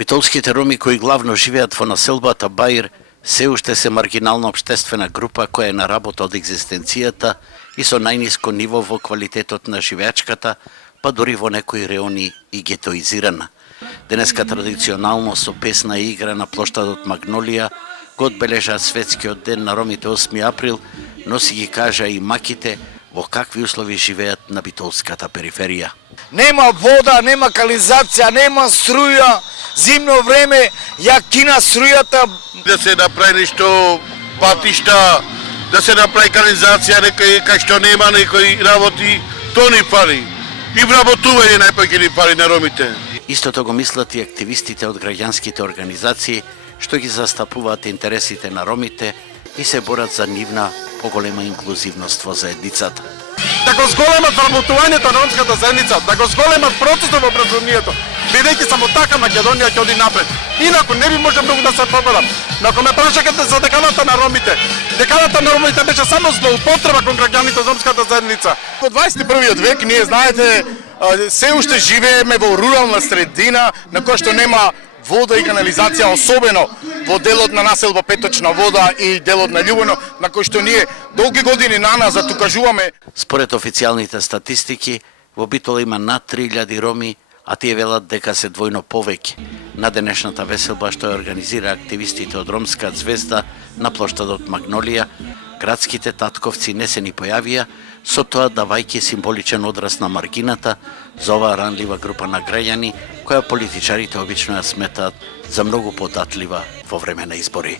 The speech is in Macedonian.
Битолските роми кои главно живеат во населбата Баир се уште се маргинална општествена група која е на работа од екзистенцијата и со најниско ниво во квалитетот на живеачката, па дури во некои реони и гетоизирана. Денеска традиционално со песна и игра на плоштадот Магнолија го одбележа светскиот ден на ромите 8 април, но си ги кажа и маките во какви услови живеат на битолската периферија. Нема вода, нема канализација, нема струја, зимно време ја кина струјата. Да се направи нешто патишта, да се направи канализација, кај што нема некои работи, то ни фали. И вработување најпак ни фали на ромите. Истото го мислат и активистите од граѓанските организации што ги застапуваат интересите на ромите и се борат за нивна поголема инклузивност во заедницата. Да го зголемат вработувањето на ромската заедница, да го зголемат процесот во образованието, бидејќи само така Македонија ќе оди напред. Инаку не би може многу да се поборам. Ако ме прашакате за декадата на ромите беше само злоупотреба кон граѓаните од ромската заедница. Во 21 век ние знаете се уште живееме во рурална средина на која што нема вода и канализација, особено во делот на населба Петочна вода и делот на Љубоно, на кој што ние долги години наназад укажуваме. Според официјалните статистики, во Битола има над 3000 роми, а тие велат дека се двојно повеќе. На денешната веселба што ја организира активистите од Ромска звезда на плоштадот Магнолија, градските татковци не се ни појавија, со тоа давајќи символичен одраз на маргината за оваа ранлива група на граѓани, која политичарите обично ја сметаат за многу податлива во време на избори.